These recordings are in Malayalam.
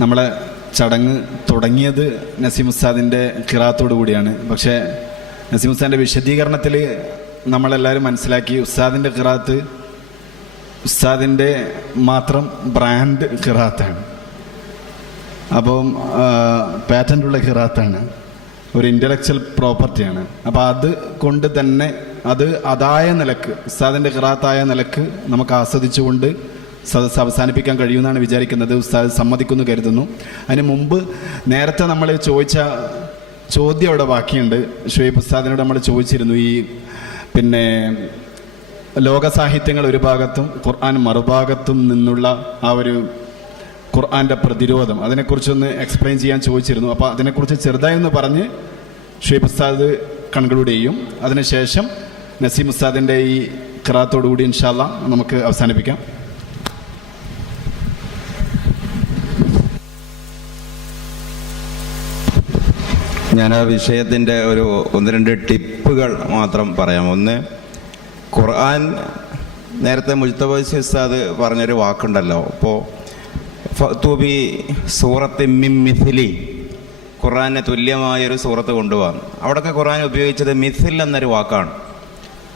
നമ്മളെ ചടങ്ങ് തുടങ്ങിയത് നസീം ഉസ്താദിൻ്റെ ഖിറാഅത്തോടു കൂടിയാണ്. പക്ഷേ നസീം ഉസ്താദിൻ്റെ വിശദീകരണത്തിൽ നമ്മളെല്ലാവരും മനസ്സിലാക്കി ഉസ്താദിൻ്റെ ഖിറാഅത്ത് ഉസ്താദിൻ്റെ മാത്രം ബ്രാൻഡ് ഖിറാഅത്താണ്. അപ്പം പാറ്റൻ്റുള്ള ഖിറാഅത്താണ്, ഒരു ഇൻ്റലക്ച്വൽ പ്രോപ്പർട്ടിയാണ്. അപ്പോൾ അത് കൊണ്ട് തന്നെ അതായ നിലക്ക് ഉസ്താദിൻ്റെ ഖിറാഅത്തായ നിലക്ക് നമുക്ക് ആസ്വദിച്ചുകൊണ്ട് സദസ്സ് അവസാനിപ്പിക്കാൻ കഴിയുമെന്നാണ് വിചാരിക്കുന്നത്. ഉസ്താദ് സമ്മതിക്കുന്നു കരുതുന്നു. അതിന് മുമ്പ് നേരത്തെ നമ്മൾ ചോദിച്ച ചോദ്യം അവിടെ ബാക്കിയുണ്ട്. ഷുഹൈബ് ഉസ്താദിനോട് നമ്മൾ ചോദിച്ചിരുന്നു, ഈ പിന്നെ ലോക സാഹിത്യങ്ങൾ ഒരു ഭാഗത്തും ഖുർആൻ മറുഭാഗത്തും നിന്നുള്ള ആ ഒരു ഖുർആൻ്റെ പ്രതിരോധം, അതിനെക്കുറിച്ചൊന്ന് എക്സ്പ്ലെയിൻ ചെയ്യാൻ ചോദിച്ചിരുന്നു. അപ്പോൾ അതിനെക്കുറിച്ച് ചെറുതായി ഒന്ന് പറഞ്ഞ് ഷുഹൈബ് ഉസ്താദ് കൺക്ലൂഡ് ചെയ്യും. അതിനുശേഷം നസീം ഉസ്താദിൻ്റെ ഈ ഖിറാഅത്തോടു കൂടി ഇൻഷാ അല്ലാഹ് നമുക്ക് അവസാനിപ്പിക്കാം. ഞാൻ ആ വിഷയത്തിൻ്റെ ഒന്ന് രണ്ട് ടിപ്പുകൾ മാത്രം പറയാം. ഒന്ന്, ഖുർആൻ നേരത്തെ മുജ്തബി ഉസ്താദ് പറഞ്ഞൊരു വാക്കുണ്ടല്ലോ, ഇപ്പോൾ ഫഅ്തൂബി സൂറത്തി മിൻ മിഥ്ലി, ഖുർആന് തുല്യമായൊരു സൂറത്ത് കൊണ്ടുപോകാം. അവിടെയൊക്കെ ഖുർആൻ ഉപയോഗിച്ചത് മിഥിൽ എന്നൊരു വാക്കാണ്.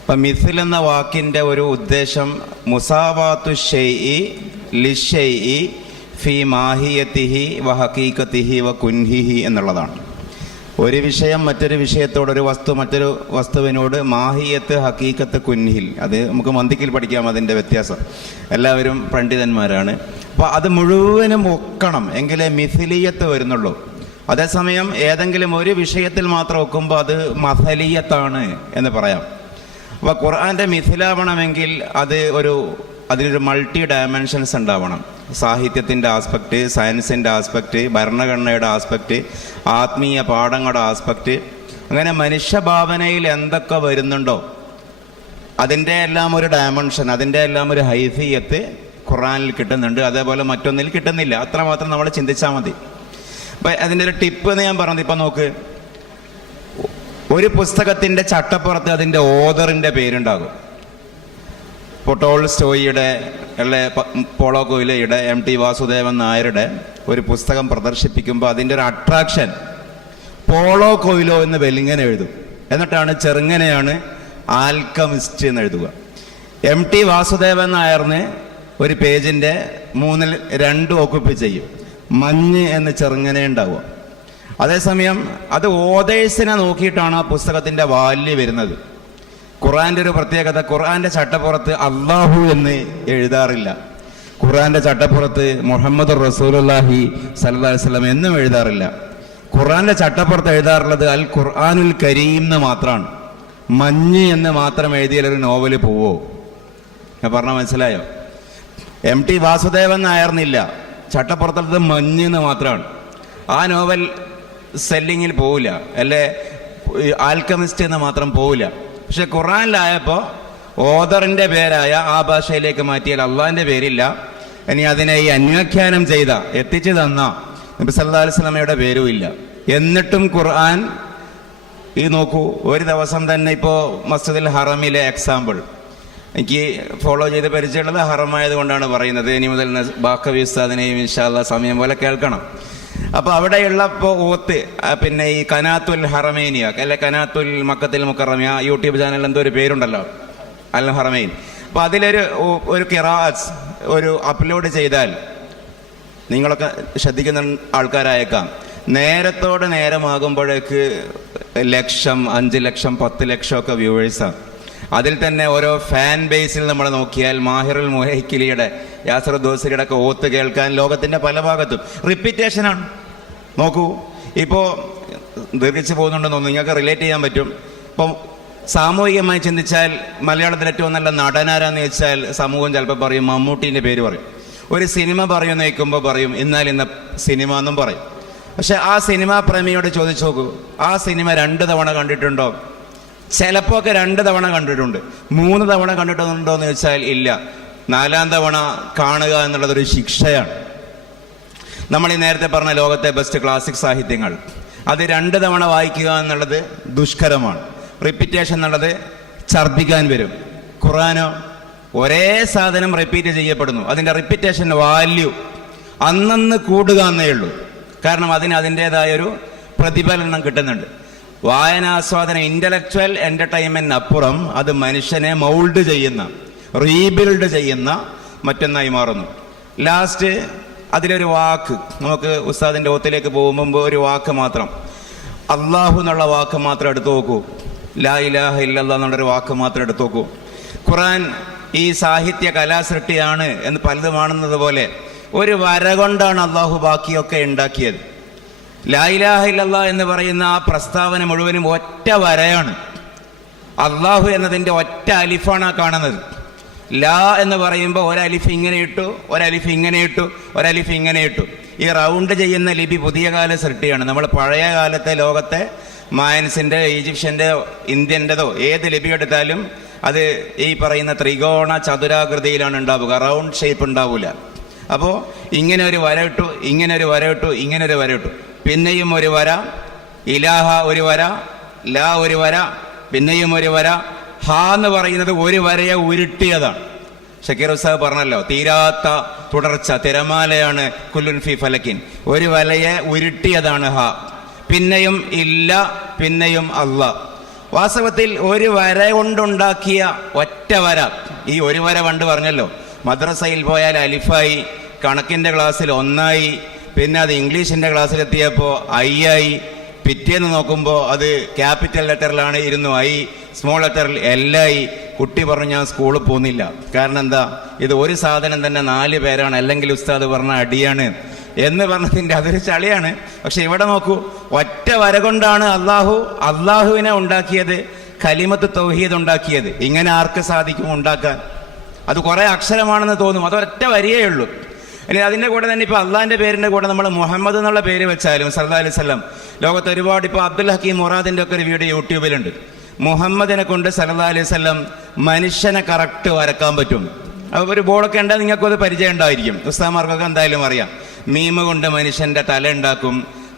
അപ്പം മിഥിൽ എന്ന വാക്കിൻ്റെ ഒരു ഉദ്ദേശം മുസാവാത്തു ഷൈഇ ലിഷൈഇ ഫി മാഹിയത്തിഹി വ ഹഖീഖത്തിഹി വ കുൻഹിഹി എന്നുള്ളതാണ്. ഒരു വിഷയം മറ്റൊരു വിഷയത്തോട്, ഒരു വസ്തു മറ്റൊരു വസ്തുവിനോട് മാഹിയത്ത് ഹഖീഖത്ത് കുൻഹിൽ, അത് നമുക്ക് മന്തിക്കിൽ പഠിക്കാം അതിൻ്റെ വ്യത്യാസം. എല്ലാവരും പണ്ഡിതന്മാരാണ്. അപ്പോൾ അത് മുഴുവനും ഒക്കണം എങ്കിലേ മിഥിലിയത്ത് വരുന്നുള്ളൂ. അതേസമയം ഏതെങ്കിലും ഒരു വിഷയത്തിൽ മാത്രം ഒക്കുമ്പോൾ അത് മഥലിയത്താണ് എന്ന് പറയാം. അപ്പോൾ ഖുർആൻ്റെ മിഥിലാവണമെങ്കിൽ അതിനൊരു മൾട്ടി ഡയമെൻഷൻസ് ഉണ്ടാവണം. സാഹിത്യത്തിൻ്റെ ആസ്പെക്റ്റ്, സയൻസിൻ്റെ ആസ്പെക്റ്റ്, ഭരണഘടനയുടെ ആസ്പെക്റ്റ്, ആത്മീയ പാഠങ്ങളുടെ ആസ്പെക്റ്റ്, അങ്ങനെ മനുഷ്യഭാവനയിൽ എന്തൊക്കെ വരുന്നുണ്ടോ അതിൻ്റെ എല്ലാം ഒരു ഡയമെൻഷൻ, അതിൻ്റെ എല്ലാം ഒരു ഹൈസിയത്ത് ഖുർആനിൽ കിട്ടുന്നുണ്ട്. അതേപോലെ മറ്റൊന്നിൽ കിട്ടുന്നില്ല. അത്രമാത്രം നമ്മൾ ചിന്തിച്ചാൽ മതി. അപ്പം അതിൻ്റെ ഒരു ടിപ്പ് എന്ന് ഞാൻ പറഞ്ഞത്, ഇപ്പം നോക്ക്, ഒരു പുസ്തകത്തിൻ്റെ ചട്ടപ്പുറത്ത് അതിൻ്റെ ഓതറിൻ്റെ പേരുണ്ടാകും. ഇപ്പോൾ ടോൾസ്റ്റോയിയുടെ അല്ലെ പോളോ കൊയ്ലോയുടെ MT വാസുദേവൻ നായരുടെ ഒരു പുസ്തകം പ്രദർശിപ്പിക്കുമ്പോൾ അതിൻ്റെ ഒരു അട്രാക്ഷൻ പോളോ കൊയ്ലോ എന്ന് വെല്ലിങ്ങനെ എഴുതും. എന്നിട്ടാണ് ചെറുങ്ങനെയാണ് ആൽക്കമിസ്റ്റ് എന്ന് എഴുതുക. MT വാസുദേവൻ നായറിന് ഒരു പേജിൻ്റെ 2 ഓക്കുപ്പി ചെയ്യും. മഞ്ഞ് എന്ന് ചെറുങ്ങനെ ഉണ്ടാവുക. അതേസമയം അത് ഓതേഴ്സിനെ നോക്കിയിട്ടാണ് ആ പുസ്തകത്തിൻ്റെ വാല്യം വരുന്നത്. ഖുർആൻ്റെ ഒരു പ്രത്യേകത, ഖുർആൻ്റെ ചട്ടപ്പുറത്ത് അള്ളാഹു എന്ന് എഴുതാറില്ല. ഖുർആൻ്റെ ചട്ടപ്പുറത്ത് മുഹമ്മദ് റസൂലുള്ളാഹി സ്വല്ലല്ലാഹി അലൈഹി വസല്ലം എന്നും എഴുതാറില്ല. ഖുർആൻ്റെ ചട്ടപ്പുറത്ത് എഴുതാറുള്ളത് അൽ ഖുർആനുൽ കരീം എന്ന് മാത്രമാണ്. മഞ്ഞ് എന്ന് മാത്രം എഴുതിയാലൊരു നോവല് പോവോ? ഞാൻ പറഞ്ഞാൽ മനസ്സിലായോ? MT വാസുദേവൻ നായർന്നില്ല, ചട്ടപ്പുറത്തുള്ളത് മഞ്ഞ് എന്ന് മാത്രമാണ്. ആ നോവൽ സെല്ലിങ്ങിൽ പോവില്ല, അല്ലെ ആൽക്കമിസ്റ്റ് എന്ന് മാത്രം പോവില്ല. പക്ഷെ ഖുർആനിലായപ്പോൾ ഓദറിൻ്റെ പേരായ ആ ഭാഷയിലേക്ക് മാറ്റിയാൽ അള്ളാഹിൻ്റെ പേരില്ല. ഇനി അതിനെ ഈ അന്യാഖ്യാനം ചെയ്ത എത്തിച്ചു തന്ന നബി സല്ലല്ലാഹു അലൈഹി വസല്ലമയുടെ പേരും ഇല്ല. എന്നിട്ടും ഖുർആൻ ഈ നോക്കൂ, ഒരു ദിവസം തന്നെ ഇപ്പോൾ മസ്ജിദുൽ ഹറമിലെ എക്സാമ്പിൾ എനിക്ക് ഫോളോ ചെയ്ത് പരിചയമുള്ളത് ഹറമായത് കൊണ്ടാണ് പറയുന്നത്. ഇനി മുതൽ ബാക്കവി ഉസ്താദിനെയും ഇൻഷാ അല്ലാഹ് സമയം പോലെ കേൾക്കണം. അപ്പോൾ അവിടെയുള്ള ഓത്ത്, പിന്നെ ഈ കനാത്തുൽ ഹറമൈനിയ അല്ലെ കനാത്തുൽ മക്കത്തിൽ മുക്കറമിയ യൂട്യൂബ് ചാനൽ എന്തോ ഒരു പേരുണ്ടല്ലോ, അൽ ഹറമൈൻ. അപ്പോൾ അതിലൊരു ഖിറാഅത്ത് ഒരു അപ്ലോഡ് ചെയ്താൽ നിങ്ങളൊക്കെ ശ്രദ്ധിക്കുന്ന ആൾക്കാരായേക്കാം, നേരത്തോടെ നേരമാകുമ്പോഴേക്ക് 1 ലക്ഷം, 5 ലക്ഷം, 10 ലക്ഷം ഒക്കെ വ്യൂവേഴ്സാണ്. അതിൽ തന്നെ ഓരോ ഫാൻ ബേസിൽ നമ്മൾ നോക്കിയാൽ മാഹിറുൽ മുഹൈക്കിലിയുടെ, യാസർ ദോസരിയുടെ ഒക്കെ ഓത്ത് കേൾക്കാൻ ലോകത്തിൻ്റെ പല ഭാഗത്തും റിപ്പീറ്റേഷനാണ്. നോക്കൂ, ഇപ്പോൾ ദീർഘിച്ച് പോകുന്നുണ്ടെന്ന് തോന്നുന്നു, നിങ്ങൾക്ക് റിലേറ്റ് ചെയ്യാൻ പറ്റും. ഇപ്പം സാമൂഹികമായി ചിന്തിച്ചാൽ മലയാളത്തിൽ ഏറ്റവും നല്ല നടനാരാന്ന് വെച്ചാൽ സമൂഹം ചിലപ്പോൾ പറയും മമ്മൂട്ടീൻ്റെ പേര് പറയും. ഒരു സിനിമ പറയുമെന്ന് കേൾക്കുമ്പോൾ പറയും ഇന്ന സിനിമ എന്നും പറയും. പക്ഷെ ആ സിനിമാ പ്രേമിയോട് ചോദിച്ചു നോക്കൂ, ആ സിനിമ 2 തവണ കണ്ടിട്ടുണ്ടോ? ചിലപ്പോൾ ഒക്കെ 2 തവണ കണ്ടിട്ടുണ്ട്. 3 തവണ കണ്ടിട്ടുണ്ടോ എന്ന് ചോദിച്ചാൽ ഇല്ല. 4ാം തവണ കാണുക എന്നുള്ളതൊരു ശിക്ഷയാണ്. നമ്മൾ ഈ നേരത്തെ പറഞ്ഞ ലോകത്തെ ബെസ്റ്റ് ക്ലാസിക് സാഹിത്യങ്ങൾ അത് 2 തവണ വായിക്കുക എന്നുള്ളത് ദുഷ്കരമാണ്. റിപ്പീറ്റേഷൻ എന്നുള്ളത് ഛർദ്ദിക്കാൻ വരും. ഖുർആനോ ഒരേ സാധനം റിപ്പീറ്റ് ചെയ്യപ്പെടുന്നു. അതിൻ്റെ റിപ്പീറ്റേഷൻ വാല്യൂ അന്നന്ന് കൂടുക എന്നേ ഉള്ളൂ. കാരണം അതിന് അതിൻ്റെതായൊരു പ്രതിഫലനം കിട്ടുന്നുണ്ട്. വായനാസ്വാദനം ഇന്റലക്ച്വൽ എന്റർടൈൻമെന്റിന് അപ്പുറം അത് മനുഷ്യനെ മൗൾഡ് ചെയ്യുന്ന, റീബിൽഡ് ചെയ്യുന്ന മറ്റൊന്നായി മാറുന്നു. ലാസ്റ്റ് അതിലൊരു വാക്ക്, നമുക്ക് ഉസ്താദിന്റെ ഒത്തിലേക്ക് പോകുമ്പോൾ ഒരു വാക്ക് മാത്രം, അള്ളാഹു എന്നുള്ള വാക്ക് മാത്രം എടുത്തു നോക്കൂ. ലാ ഇലാഹ ഇല്ലല്ലാഹ് എന്നുള്ളൊരു വാക്ക് മാത്രം എടുത്തു നോക്കൂ. ഖുർആൻ ഈ സാഹിത്യ കലാസൃഷ്ടിയാണ് എന്ന് പലതുമാണെന്നത് പോലെ ഒരു വര കൊണ്ടാണ് അള്ളാഹു ബാക്കിയൊക്കെ ഉണ്ടാക്കിയത്. ലാ ഇലാഹ ഇല്ലല്ലാഹ് എന്ന് പറയുന്ന ആ പ്രസ്താവന മുഴുവനും ഒറ്റ വരയാണ്. അള്ളാഹു എന്നതിൻ്റെ ഒറ്റ അലിഫാണ് ആ കാണുന്നത്. ലാ എന്ന് പറയുമ്പോൾ ഒരലിഫ് ഇങ്ങനെ ഇട്ടു, ഒരലിഫ് ഇങ്ങനെ ഇട്ടു, ഒരലിഫ് ഇങ്ങനെ ഇട്ടു. ഈ റൗണ്ട് ചെയ്യുന്ന ലിപി പുതിയ കാല സൃഷ്ടിയാണ്. നമ്മൾ പഴയ കാലത്തെ ലോകത്തെ മായൻസിൻ്റെ, ഈജിപ്ഷ്യൻ്റെ, ഇന്ത്യൻ്റെതോ ഏത് ലിപി എടുത്താലും അത് ഈ പറയുന്ന ത്രികോണ ചതുരാകൃതിയിലാണ് ഉണ്ടാവുക, റൗണ്ട് ഷേപ്പ് ഉണ്ടാവില്ല. അപ്പോൾ ഇങ്ങനെ ഒരു വര ഇട്ടു, ഇങ്ങനെ ഒരു വര ഇട്ടു, ഇങ്ങനെ ഒരു വര ഇട്ടു, പിന്നെയും ഒരു വര, ഇലാഹ ഒരു വര, ലാ ഒരു വര, പിന്നെയും ഒരു വര. ഹ എന്ന് പറയുന്നത് ഒരു വരയെ ഉരുട്ടിയതാണ്. ഷക്കീർ ഉസ്താദ് പറഞ്ഞല്ലോ, തീരാത്ത തുടർച്ച, തിരമാലയാണ് കുല്ലുൻ ഫി ഫലക്കിൻ. ഒരു വലയെ ഉരുട്ടിയതാണ് ഹ. പിന്നെയും ഇല്ല, പിന്നെയും അല്ല. വാസ്തവത്തിൽ ഒരു വര കൊണ്ടുണ്ടാക്കിയ ഒറ്റ വര, ഈ ഒരു വര പണ്ട് പറഞ്ഞല്ലോ, മദ്രസയിൽ പോയാൽ അലിഫായി, കണക്കിൻ്റെ ക്ലാസ്സിൽ 1 പിന്നെ അത് ഇംഗ്ലീഷിൻ്റെ ക്ലാസ്സിലെത്തിയപ്പോൾ ഐ, പിറ്റേന്ന് നോക്കുമ്പോൾ അത് ക്യാപിറ്റൽ ലെറ്ററിലാണ് ഇരുന്നു ഐ, സ്മോൾ ലെറ്ററിൽ LI. കുട്ടി പറഞ്ഞു ഞാൻ സ്കൂളിൽ പോകുന്നില്ല. കാരണം എന്താ, ഇത് ഒരു സാധനം തന്നെ 4 പേരാണ്, അല്ലെങ്കിൽ ഉസ്താദ് പറഞ്ഞ അടിയാണ് എന്ന് പറഞ്ഞതിൻ്റെ അതൊരു ചളിയാണ്. പക്ഷെ ഇവിടെ നോക്കൂ, ഒറ്റ വര കൊണ്ടാണ് അള്ളാഹുവിനെ ഉണ്ടാക്കിയത്, കലിമത്ത് തൗഹീദ് ഉണ്ടാക്കിയത്. ഇങ്ങനെ ആർക്ക് സാധിക്കും ഉണ്ടാക്കാൻ? അത് കുറേ അക്ഷരമാണെന്ന് തോന്നും, അതൊരൊറ്റ വരിയേ ഉള്ളൂ. ഇനി അതിൻ്റെ കൂടെ തന്നെ ഇപ്പോൾ അള്ളാഹിൻ്റെ പേരിൻ്റെ കൂടെ നമ്മൾ മുഹമ്മദ് എന്നുള്ള പേര് വെച്ചാലും സല്ലല്ലാഹു അലൈഹി വസല്ലം, ലോകത്ത് ഒരുപാട്, ഇപ്പോൾ അബ്ദുൽ ഹക്കീം മുറാദിൻ്റെ ഒക്കെ ഒരു വീഡിയോ യൂട്യൂബിലുണ്ട്. മുഹമ്മദിനെ കൊണ്ട് സല്ലല്ലാഹു അലൈഹി വസല്ലം മനുഷ്യനെ കറക്റ്റ് വരക്കാൻ പറ്റും. അപ്പോൾ ഒരു ബോർഡൊക്കെ ഉണ്ടെങ്കിൽ നിങ്ങൾക്കത് പരിചയം ഉണ്ടായിരിക്കും, ഉസ്താദുമാർക്കൊക്കെ എന്തായാലും അറിയാം. മീമ് കൊണ്ട് മനുഷ്യൻ്റെ തല ഉണ്ടാക്കും,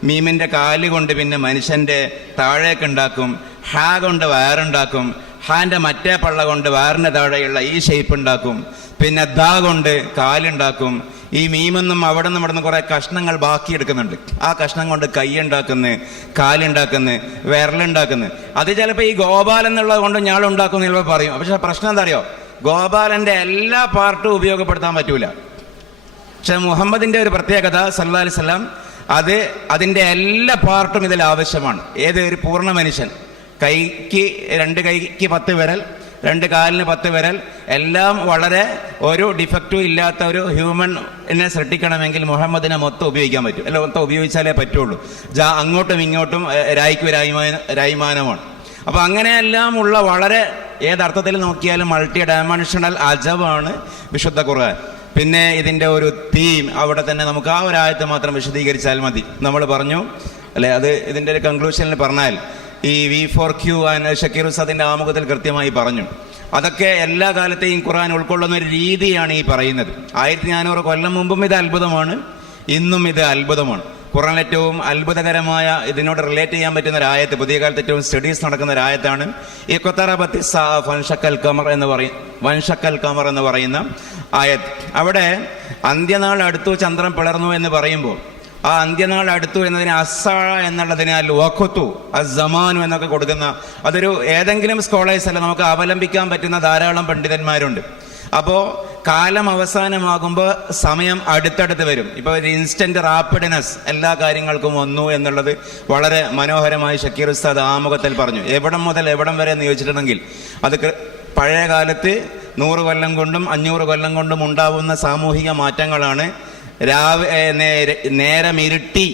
മീമിൻ്റെ കാല് കൊണ്ട് പിന്നെ മനുഷ്യൻ്റെ താഴേക്ക് ഉണ്ടാക്കും, ഹാ കൊണ്ട് വയറുണ്ടാക്കും, ഹാൻ്റെ മറ്റേ പള്ള കൊണ്ട് വയറിൻ്റെ താഴെയുള്ള ഈ ഷേപ്പ് ഉണ്ടാക്കും, പിന്നെ ദാ കൊണ്ട് കാലുണ്ടാക്കും. ഈ മീമെന്നും അവിടെ നിന്ന് ഇവിടെ നിന്ന് കുറേ കഷ്ണങ്ങൾ ബാക്കിയെടുക്കുന്നുണ്ട്. ആ കഷ്ണം കൊണ്ട് കൈ ഉണ്ടാക്കുന്നു, കാലുണ്ടാക്കുന്നു, വിരലുണ്ടാക്കുന്നു. അത് ചിലപ്പോൾ ഈ ഗോപാലൻ എന്നുള്ളത് കൊണ്ട് ഞാളുണ്ടാക്കും ചിലപ്പോൾ പറയും. പക്ഷെ പ്രശ്നം എന്താ അറിയോ, ഗോപാലൻ്റെ എല്ലാ പാർട്ടും ഉപയോഗപ്പെടുത്താൻ പറ്റൂല. പക്ഷെ മുഹമ്മദിൻ്റെ ഒരു പ്രത്യേകത സല്ലല്ലാഹു അലൈഹി വസല്ലം, അതിൻ്റെ എല്ലാ പാർട്ടും ഇതിൽ ആവശ്യമാണ്. ഏത് ഒരു പൂർണ്ണ മനുഷ്യൻ, കൈക്ക് 2 കൈക്ക് 10 വിരൽ, 2 കാലിന് 10 വിരൽ, എല്ലാം വളരെ ഒരു ഡിഫക്റ്റും ഇല്ലാത്ത ഒരു ഹ്യൂമനെ സൃഷ്ടിക്കണമെങ്കിൽ മുഹമ്മദിനെ മൊത്തം ഉപയോഗിക്കാൻ പറ്റും. അല്ല, മൊത്തം ഉപയോഗിച്ചാലേ പറ്റുള്ളൂ. അങ്ങോട്ടും ഇങ്ങോട്ടും രായ്ക്ക് രായ്മാനമാണ്. അപ്പോൾ അങ്ങനെയെല്ലാം ഉള്ള വളരെ ഏതർത്ഥത്തിൽ നോക്കിയാലും മൾട്ടി ഡയമെൻഷണൽ അജബാണ് വിശുദ്ധ ഖുർആൻ. പിന്നെ ഇതിൻ്റെ ഒരു തീം അവിടെ തന്നെ നമുക്ക് ആ ഒരു ആയത്ത് മാത്രം വിശദീകരിച്ചാൽ മതി. നമ്മൾ പറഞ്ഞു അല്ലെ, അത് ഇതിൻ്റെ ഒരു കൺക്ലൂഷനിൽ പറഞ്ഞാൽ ഈ V4Q ഷക്കീർ ഉസ്താദിൻ്റെ ആമുഖത്തിൽ കൃത്യമായി പറഞ്ഞു. അതൊക്കെ എല്ലാ കാലത്തെയും ഖുർആൻ ഉൾക്കൊള്ളുന്ന ഒരു രീതിയാണ് ഈ പറയുന്നത്. 1400 കൊല്ലം മുമ്പും ഇത് അത്ഭുതമാണ്, ഇന്നും ഇത് അത്ഭുതമാണ്. ഖുർആൻ ഏറ്റവും അത്ഭുതകരമായ, ഇതിനോട് റിലേറ്റ് ചെയ്യാൻ പറ്റുന്ന ഒരു ആയത്ത്, പുതിയ കാലത്ത് ഏറ്റവും സ്റ്റഡീസ് നടക്കുന്ന ഒരു ആയത്താണ് ഈ ഖുത്തറബത്തി വൻഷക്കൽ ഖമർ എന്ന് പറയുന്ന ആയത്ത്. അവിടെ അന്ത്യനാൾ അടുത്തു, ചന്ദ്രൻ പിളർന്നു എന്ന് പറയുമ്പോൾ ആ അന്ത്യനാൾ അടുത്തു എന്നതിന് അസ്സാഴ എന്നുള്ളതിനാൽ വഖത്തു അസ്സമാനു എന്നൊക്കെ കൊടുക്കുന്ന, അതൊരു ഏതെങ്കിലും സ്കോളേഴ്സ് അല്ല, നമുക്ക് അവലംബിക്കാൻ പറ്റുന്ന ധാരാളം പണ്ഡിതന്മാരുണ്ട്. അപ്പോൾ കാലം അവസാനമാകുമ്പോൾ സമയം അടുത്തടുത്ത് വരും. ഇപ്പോൾ ഒരു ഇൻസ്റ്റന്റ് റാപ്പിഡ്നെസ് എല്ലാ കാര്യങ്ങൾക്കും വന്നു എന്നുള്ളത് വളരെ മനോഹരമായി ഷക്കീർ ഉസ്താദ് ആമുഖത്തിൽ പറഞ്ഞു. എവിടം മുതൽ എവിടം വരെ എന്ന് ചോദിച്ചിട്ടുണ്ടെങ്കിൽ അത് പഴയ കാലത്ത് 100 കൊല്ലം കൊണ്ടും 500 കൊല്ലം കൊണ്ടും ഉണ്ടാവുന്ന സാമൂഹിക മാറ്റങ്ങളാണ് നേരം ഇരുട്ടി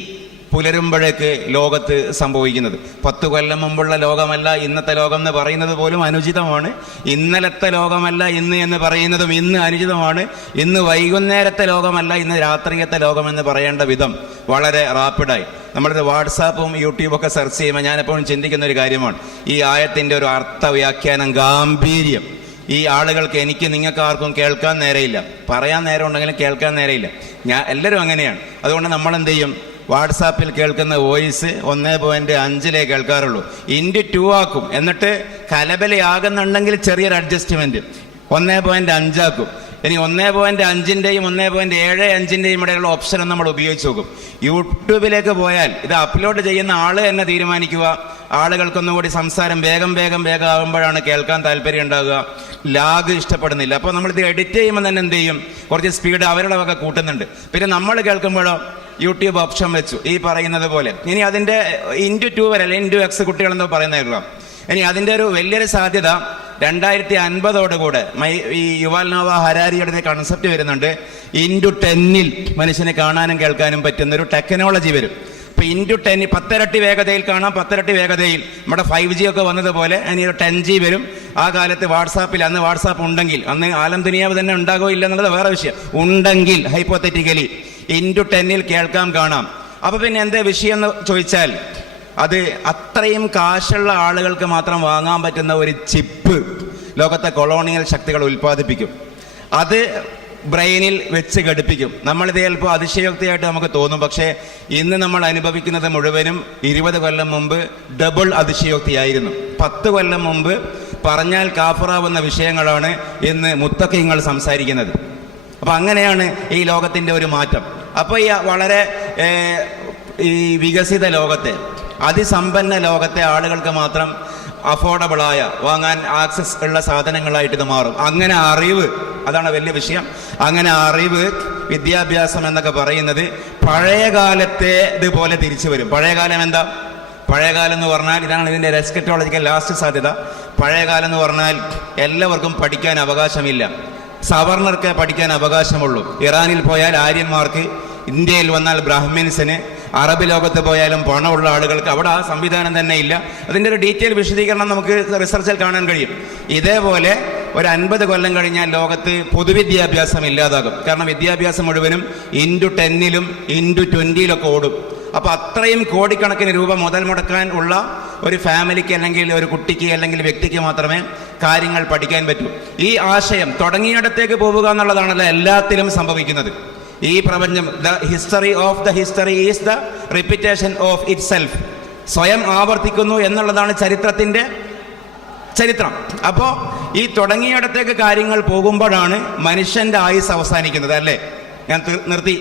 പുലരുമ്പോഴേക്ക് ലോകത്ത് സംഭവിക്കുന്നത്. 10 കൊല്ലം മുമ്പുള്ള ലോകമല്ല ഇന്നത്തെ ലോകം എന്ന് പറയുന്നത് പോലും അനുചിതമാണ്. ഇന്നലത്തെ ലോകമല്ല ഇന്ന് എന്ന് പറയുന്നതും ഇന്ന് അനുചിതമാണ്. ഇന്ന് വൈകുന്നേരത്തെ ലോകമല്ല ഇന്ന് രാത്രിയത്തെ ലോകമെന്ന് പറയേണ്ട വിധം വളരെ റാപ്പിഡായി. നമ്മളിത് വാട്സാപ്പും യൂട്യൂബൊക്കെ സെർച്ച് ചെയ്യുമ്പോൾ ഞാനെപ്പോഴും ചിന്തിക്കുന്ന ഒരു കാര്യമാണ്, ഈ ആയത്തിൻ്റെ ഒരു അർത്ഥവ്യാഖ്യാനം, ഗാംഭീര്യം ഈ ആളുകൾക്ക്, എനിക്ക് നിങ്ങൾക്ക് ആർക്കും കേൾക്കാൻ നേരെയില്ല, പറയാൻ നേരം ഉണ്ടെങ്കിലും കേൾക്കാൻ നേരെയില്ല. എല്ലാവരും അങ്ങനെയാണ്. അതുകൊണ്ട് നമ്മൾ എന്ത് ചെയ്യും, വാട്സാപ്പിൽ കേൾക്കുന്ന വോയിസ് 1.5 കേൾക്കാറുള്ളൂ, ഇൻറ്റു 2 ആക്കും. എന്നിട്ട് കലബലയാകുന്നുണ്ടെങ്കിൽ ചെറിയൊരു അഡ്ജസ്റ്റ്മെൻറ്റ് 1.5 ആക്കും. ഇനി 1.5-ൻ്റെയും 1.75-ൻ്റെയും ഇടയിലുള്ള ഓപ്ഷൻ നമ്മൾ ഉപയോഗിച്ച് നോക്കും. യൂട്യൂബിലേക്ക് പോയാൽ ഇത് അപ്ലോഡ് ചെയ്യുന്ന ആള് തന്നെ തീരുമാനിക്കുക. ആളുകൾക്കൊന്നും കൂടി സംസാരം വേഗം ആകുമ്പോഴാണ് കേൾക്കാൻ താല്പര്യം ഉണ്ടാകുക. ലാഗ് ഇഷ്ടപ്പെടുന്നില്ല. അപ്പോൾ നമ്മളിത് എഡിറ്റ് ചെയ്യുമ്പോൾ തന്നെ എന്ത് ചെയ്യും, കുറച്ച് സ്പീഡ് അവരുടെ വക കൂട്ടുന്നുണ്ട്. പിന്നെ നമ്മൾ കേൾക്കുമ്പോഴോ യൂട്യൂബ് ഓപ്ഷൻ വെച്ചു ഈ പറയുന്നത് പോലെ. ഇനി അതിൻ്റെ ×2 വരെ ×X കുട്ടികളെന്തോ പറയുന്നതായിരിക്കാം. ഇനി അതിൻ്റെ ഒരു വലിയൊരു സാധ്യത 2050 ഈ യുവാൽ നോവ ഹരാരിയുടെ കൺസെപ്റ്റ് വരുന്നുണ്ട്. ×10 മനുഷ്യനെ കാണാനും കേൾക്കാനും പറ്റുന്ന ഒരു ടെക്നോളജി വരും. ഇപ്പൊ ×10 10 ഇരട്ടി വേഗതയിൽ കാണാം, 10 ഇരട്ടി വേഗതയിൽ നമ്മുടെ 5G ഒക്കെ വന്നതുപോലെ ഇനി ഒരു 10G വരും. ആ കാലത്ത് വാട്സാപ്പിൽ, അന്ന് വാട്സാപ്പ് ഉണ്ടെങ്കിൽ, അന്ന് ആലം ദുനിയാവ് തന്നെ ഉണ്ടാകോ ഇല്ല എന്നുള്ളത് വേറെ വിഷയം, ഉണ്ടെങ്കിൽ ഹൈപ്പോത്തറ്റിക്കലി ×10 കേൾക്കാം കാണാം. അപ്പൊ പിന്നെ എന്താ വിഷയം എന്ന് ചോദിച്ചാൽ, അത് അത്രയും കാശുള്ള ആളുകൾക്ക് മാത്രം വാങ്ങാൻ പറ്റുന്ന ഒരു ചിപ്പ് ലോകത്തെ കൊളോണിയൽ ശക്തികൾ ഉൽപ്പാദിപ്പിക്കും. അത് ബ്രെയിനിൽ വെച്ച് ഘടിപ്പിക്കും. നമ്മളിത് ചിലപ്പോൾ അതിശയോക്തിയായിട്ട് നമുക്ക് തോന്നും. പക്ഷേ ഇന്ന് നമ്മൾ അനുഭവിക്കുന്നത് മുഴുവനും 20 കൊല്ലം മുമ്പ് ഡബിൾ അതിശയോക്തിയായിരുന്നു. 10 കൊല്ലം മുമ്പ് പറഞ്ഞാൽ കാഫറാവുന്ന വിഷയങ്ങളാണ് ഇന്ന് മുത്തഖീങ്ങൾ സംസാരിക്കുന്നത്. അപ്പം അങ്ങനെയാണ് ഈ ലോകത്തിൻ്റെ ഒരു മാറ്റം. അപ്പോൾ ഈ വളരെ ഈ വികസിത ലോകത്തെ, അതിസമ്പന്ന ലോകത്തെ ആളുകൾക്ക് മാത്രം അഫോർഡബിളായ, വാങ്ങാൻ ആക്സസ് ഉള്ള സാധനങ്ങളായിട്ട് ഇത് മാറും. അങ്ങനെ അറിവ്, അതാണ് വലിയ വിഷയം. അങ്ങനെ അറിവ്, വിദ്യാഭ്യാസം എന്നൊക്കെ പറയുന്നത് പഴയ കാലത്തെ ഇതുപോലെ തിരിച്ചു വരും. പഴയകാലം എന്താ? പഴയകാലം എന്ന് പറഞ്ഞാൽ, ഇതാണ് ഇതിൻ്റെ എസ്കറ്റോളജിക്കൽ ലാസ്റ്റ് സാധ്യത. പഴയകാലം എന്ന് പറഞ്ഞാൽ എല്ലാവർക്കും പഠിക്കാൻ അവകാശമില്ല. സവർണർക്ക് പഠിക്കാൻ അവകാശമുള്ളൂ. ഇറാനിൽ പോയാൽ ആര്യന്മാർക്ക്, ഇന്ത്യയിൽ വന്നാൽ ബ്രാഹ്മിൻസിന്, അറബ് ലോകത്ത് പോയാലും പണമുള്ള ആളുകൾക്ക് അവിടെ ആ സംവിധാനം തന്നെ ഇല്ല. അതിൻ്റെ ഒരു ഡീറ്റെയിൽ വിശദീകരണം നമുക്ക് റിസർച്ചിൽ കാണാൻ കഴിയും. ഇതേപോലെ ഒരു 50 കൊല്ലം കഴിഞ്ഞാൽ ലോകത്ത് പൊതുവിദ്യാഭ്യാസം ഇല്ലാതാകും. കാരണം വിദ്യാഭ്യാസം മുഴുവനും ×10 ×20 ഓടും. അപ്പോൾ അത്രയും കോടിക്കണക്കിന് രൂപ മുതൽ മുടക്കാൻ ഉള്ള ഒരു ഫാമിലിക്ക്, അല്ലെങ്കിൽ ഒരു കുട്ടിക്ക്, അല്ലെങ്കിൽ വ്യക്തിക്ക് മാത്രമേ കാര്യങ്ങൾ പഠിക്കാൻ പറ്റൂ. ഈ ആശയം തുടങ്ങിയിടത്തേക്ക് പോവുക എന്നുള്ളതാണല്ലോ എല്ലാത്തിലും സംഭവിക്കുന്നത്. ഈ പ്രപഞ്ചം, the history of the history is the repetition of it self. സ്വയം ആവർത്തിക്കുന്നു എന്നുള്ളതാണ് ചരിത്രത്തിൻ്റെ ചരിത്രം. അപ്പോൾ ഈ തുടങ്ങിയിടത്തേക്ക് കാര്യങ്ങൾ പോകുമ്പോഴാണ് മനുഷ്യൻ്റെ ആയുസ് അവസാനിക്കുന്നത്. അല്ലേ? ഞാൻ നിർത്തി.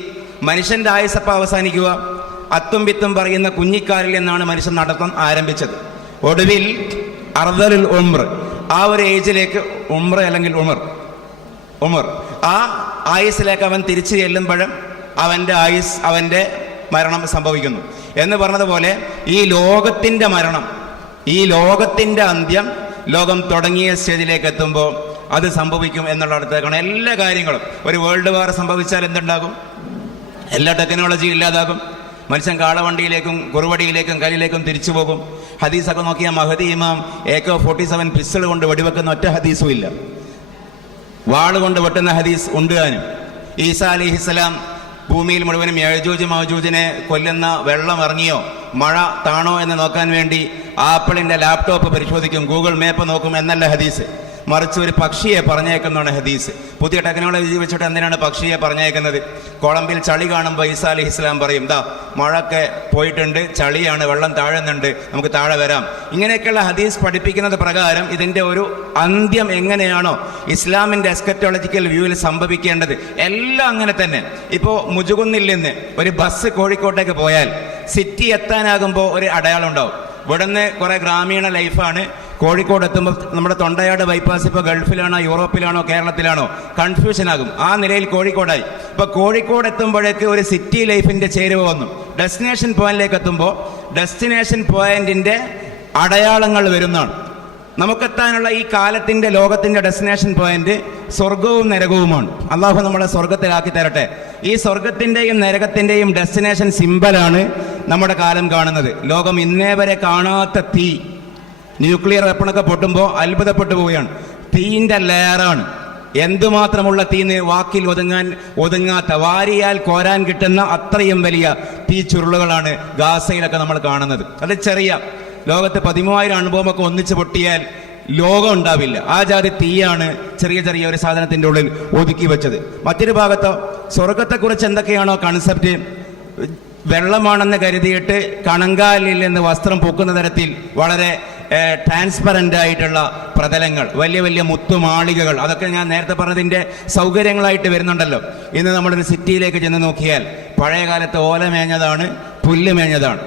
മനുഷ്യൻ്റെ ആയുസ് എപ്പോൾ അവസാനിക്കുക? അത്തും വിത്തും പറയുന്ന കുഞ്ഞിക്കാരിൽ നിന്നാണ് മനുഷ്യൻ നടത്തം ആരംഭിച്ചത്. ഒടുവിൽ അർദലുൽ ഉംർ, ആ ഒരു ഏജിലേക്ക്, ഉംർ അല്ലെങ്കിൽ ഉമർ, ആ ആയുസിലേക്ക് അവൻ തിരിച്ചു ചെല്ലുമ്പോഴും അവൻ്റെ ആയുസ്, അവൻ്റെ മരണം സംഭവിക്കുന്നു എന്ന് പറഞ്ഞതുപോലെ ഈ ലോകത്തിൻ്റെ മരണം, ഈ ലോകത്തിൻ്റെ അന്ത്യം ലോകം തുടങ്ങിയ സ്റ്റേജിലേക്ക് എത്തുമ്പോൾ അത് സംഭവിക്കും എന്നുള്ളിടത്തേക്കാണ് എല്ലാ കാര്യങ്ങളും. ഒരു വേൾഡ് വാർ സംഭവിച്ചാൽ എന്തുണ്ടാകും? എല്ലാ ടെക്നോളജിയും ഇല്ലാതാകും. മനുഷ്യൻ കാളവണ്ടിയിലേക്കും കുറുവടിയിലേക്കും കല്ലിലേക്കും തിരിച്ചു പോകും. ഹദീസൊക്കെ നോക്കിയാൽ മഹദി ഇമാം AK-47 പിസ്റ്റൾ കൊണ്ട് വെടിവെക്കുന്ന ഒറ്റ ഹദീസും ഇല്ല. വാളുകൊണ്ട് വെട്ടുന്ന ഹദീസ് ഉണ്ട് താനും. ഈസാ അലിഹിസ്സലാം ഭൂമിയിൽ മുഴുവനും യജൂജ് മൗജൂജിനെ കൊല്ലുന്ന വെള്ളം ഇറങ്ങിയോ, മഴ താണോ എന്ന് നോക്കാൻ വേണ്ടി ആപ്പിളിൻ്റെ ലാപ്ടോപ്പ് പരിശോധിക്കും, ഗൂഗിൾ മാപ്പ് നോക്കും എന്നല്ല ഹദീസ്. മറിച്ച് ഒരു പക്ഷിയെ പറഞ്ഞേക്കുന്നതാണ് ഹദീസ്. പുതിയ ടെക്നോളജി വെച്ചിട്ട് എന്തിനാണ് പക്ഷിയെ പറഞ്ഞേക്കുന്നത്? കുളമ്പിൽ ചളി കാണുമ്പോൾ ഈസാ അലൈഹി ഇസ്ലാം പറയും, ദാ മഴയൊക്കെ പോയിട്ടുണ്ട്, ചളിയാണ്, വെള്ളം താഴുന്നുണ്ട്, നമുക്ക് താഴെ വരാം. ഇങ്ങനെയൊക്കെയുള്ള ഹദീസ് പഠിപ്പിക്കുന്നത് പ്രകാരം ഇതിൻ്റെ ഒരു അന്ത്യം എങ്ങനെയാണോ ഇസ്ലാമിൻ്റെ എസ്കറ്റോളജിക്കൽ വ്യൂവിൽ സംഭവിക്കേണ്ടത് എല്ലാം അങ്ങനെ തന്നെ. ഇപ്പോൾ മുജുകുന്നിൽ നിന്ന് ഒരു ബസ് കോഴിക്കോട്ടേക്ക് പോയാൽ സിറ്റി എത്താനാകുമ്പോൾ ഒരു അടയാളം ഉണ്ടാവും. ഇവിടുന്ന് കുറേ ഗ്രാമീണ ലൈഫാണ്. കോഴിക്കോട് എത്തുമ്പോൾ നമ്മുടെ തൊണ്ടയാട് ബൈപ്പാസ് ഇപ്പോൾ ഗൾഫിലാണോ, യൂറോപ്പിലാണോ, കേരളത്തിലാണോ, കൺഫ്യൂഷനാകും. ആ നിലയിൽ കോഴിക്കോടായി. ഇപ്പോൾ കോഴിക്കോട് എത്തുമ്പോഴേക്ക് ഒരു സിറ്റി ലൈഫിൻ്റെ ചേരുവ വന്നു. ഡെസ്റ്റിനേഷൻ പോയിന്റിലേക്ക് എത്തുമ്പോൾ ഡെസ്റ്റിനേഷൻ പോയിന്റിൻ്റെ അടയാളങ്ങൾ വരുന്നതാണ്. നമുക്കെത്താനുള്ള ഈ കാലത്തിൻ്റെ, ലോകത്തിൻ്റെ ഡെസ്റ്റിനേഷൻ പോയിന്റ് സ്വർഗവും നരകവുമാണ്. അള്ളാഹു നമ്മളെ സ്വർഗത്തിലാക്കി തരട്ടെ. ഈ സ്വർഗത്തിൻ്റെയും നരകത്തിൻ്റെയും ഡെസ്റ്റിനേഷൻ സിമ്പലാണ് നമ്മുടെ കാലം കാണുന്നത്. ലോകം ഇന്നേ വരെ കാണാത്ത തീ, ന്യൂക്ലിയർ വെപ്പണൊക്കെ പൊട്ടുമ്പോൾ അത്ഭുതപ്പെട്ടു പോവുകയാണ്. തീയിൻ്റെ ലെയറാണ്. എന്തുമാത്രമുള്ള തീ, വാക്കിൽ ഒതുങ്ങാത്ത, വാരിയാൽ കോരാൻ കിട്ടുന്ന അത്രയും വലിയ തീ ചുരുളുകളാണ് ഗാസയിലൊക്കെ നമ്മൾ കാണുന്നത്. അത് ചെറിയ ലോകത്ത് 13,000 അണുബോംബൊക്കെ ഒന്നിച്ച് പൊട്ടിയാൽ ലോകം ഉണ്ടാവില്ല. ആ ജാതി തീയാണ് ചെറിയ ചെറിയ ഒരു സാധനത്തിൻ്റെ ഉള്ളിൽ ഒതുക്കി വെച്ചത്. മറ്റൊരു ഭാഗത്തോ സ്വർഗത്തെക്കുറിച്ച് എന്തൊക്കെയാണോ കൺസെപ്റ്റ്, വെള്ളമാണെന്ന് കരുതിയിട്ട് കണങ്കാലിൽ നിന്ന് വസ്ത്രം പൊക്കുന്ന തരത്തിൽ വളരെ ട്രാൻസ്പെറൻ്റ് ആയിട്ടുള്ള പ്രതലങ്ങൾ, വലിയ വലിയ മുത്തുമാളികകൾ, അതൊക്കെ ഞാൻ നേരത്തെ പറഞ്ഞതിൻ്റെ സൗകര്യങ്ങളായിട്ട് വരുന്നുണ്ടല്ലോ. ഇന്ന് നമ്മളൊരു സിറ്റിയിലേക്ക് ചെന്ന് നോക്കിയാൽ പഴയ കാലത്ത് ഓല മേഞ്ഞതാണ്, പുല്ല് മേഞ്ഞതാണ്.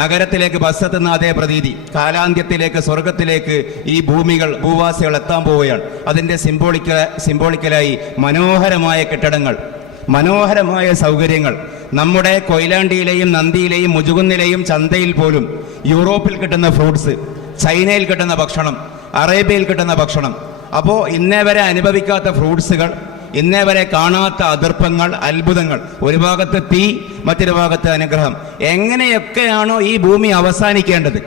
നഗരത്തിലേക്ക് ബസ് എത്തുന്ന അതേ പ്രതീതി. കാലാന്ത്യത്തിലേക്ക്, സ്വർഗത്തിലേക്ക് ഈ ഭൂവാസികൾ എത്താൻ പോവുകയാണ്. അതിൻ്റെ സിംബോളിക്കലായി മനോഹരമായ കെട്ടിടങ്ങൾ, മനോഹരമായ സൗകര്യങ്ങൾ. നമ്മുടെ കൊയിലാണ്ടിയിലെയും നന്ദിയിലെയും മുജുകുന്നിലെയും ചന്തയിൽ പോലും യൂറോപ്പിൽ കിട്ടുന്ന ഫ്രൂട്ട്സ്, ചൈനയിൽ കിട്ടുന്ന ഭക്ഷണം, അറേബ്യയിൽ കിട്ടുന്ന ഭക്ഷണം. അപ്പോൾ ഇന്നേ വരെ അനുഭവിക്കാത്ത ഫ്രൂട്ട്സുകൾ, ഇന്നേ വരെ കാണാത്ത അതിർപ്പങ്ങൾ, അത്ഭുതങ്ങൾ. ഒരു ഭാഗത്ത് തീ, മറ്റൊരു ഭാഗത്ത് അനുഗ്രഹം. എങ്ങനെയൊക്കെയാണോ ഈ ഭൂമി അവസാനിക്കേണ്ടത്,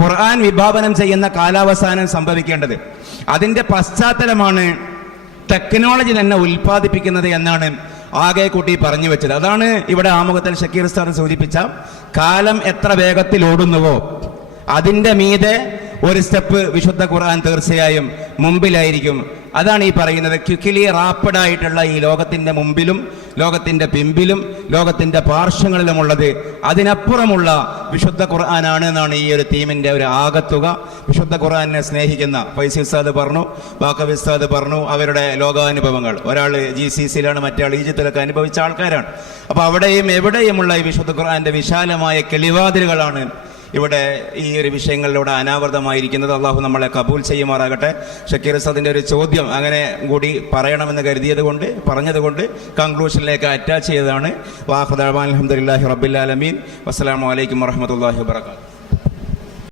ഖുർആൻ വിഭാവനം ചെയ്യുന്ന കാലാവസാനം സംഭവിക്കേണ്ടത്, അതിൻ്റെ പശ്ചാത്തലമാണ് ടെക്നോളജി തന്നെ ഉൽപ്പാദിപ്പിക്കുന്നത് എന്നാണ് ആകെ കൂട്ടി പറഞ്ഞു വെച്ചത്. അതാണ് ഇവിടെ ആമുഖത്തിൽ ഷക്കീർ ഉസ്താദ് സൂചിപ്പിച്ച കാലം എത്ര വേഗത്തിൽ ഓടുന്നുവോ അതിൻ്റെ മീതെ ഒരു സ്റ്റെപ്പ് വിശുദ്ധ ഖുർആൻ തീർച്ചയായും മുമ്പിലായിരിക്കും. അതാണ് ഈ പറയുന്നത്. ക്വിക്കലി റാപ്പിഡായിട്ടുള്ള ഈ ലോകത്തിൻ്റെ മുമ്പിലും ലോകത്തിൻ്റെ പിമ്പിലും ലോകത്തിൻ്റെ പാർശ്വങ്ങളിലുമുള്ളത് അതിനപ്പുറമുള്ള വിശുദ്ധ ഖുർആനാണ് എന്നാണ് ഈ ഒരു തീമിൻ്റെ ഒരു ആകത്തുക. വിശുദ്ധ ഖുർആനെ സ്നേഹിക്കുന്ന ഫൈസി ഉസ്താദ് പറഞ്ഞു, ബാക്കവി ഉസ്താദ് പറഞ്ഞു അവരുടെ ലോകാനുഭവങ്ങൾ. ഒരാൾ GCCയിലാണ്, മറ്റേ ഈജിപ്തിലൊക്കെ അനുഭവിച്ച ആൾക്കാരാണ്. അപ്പോൾ അവിടെയും എവിടെയുമുള്ള ഈ വിശുദ്ധ ഖുർആന്റെ വിശാലമായ കിളിവാതിലുകളാണ് ഇവിടെ ഈ ഒരു വിഷയങ്ങളിലൂടെ അനാവൃതമായിരിക്കുന്നത്. അള്ളാഹു നമ്മളെ കബൂൽ ചെയ്യുമാറാകട്ടെ. ഷക്കീർ ഉസ്താദിൻ്റെ ഒരു ചോദ്യം അങ്ങനെ കൂടി പറയണമെന്ന് പറഞ്ഞതുകൊണ്ട് കൺക്ലൂഷനിലേക്ക് അറ്റാച്ച് ചെയ്തതാണ്. വാഹുദ് അൽഹംദുലില്ലാഹി റബ്ബിൽ ആലമീൻ. വസ്സലാമു അലൈക്കും വറഹ്മത്തുള്ളാഹി വബറകാതുഹു.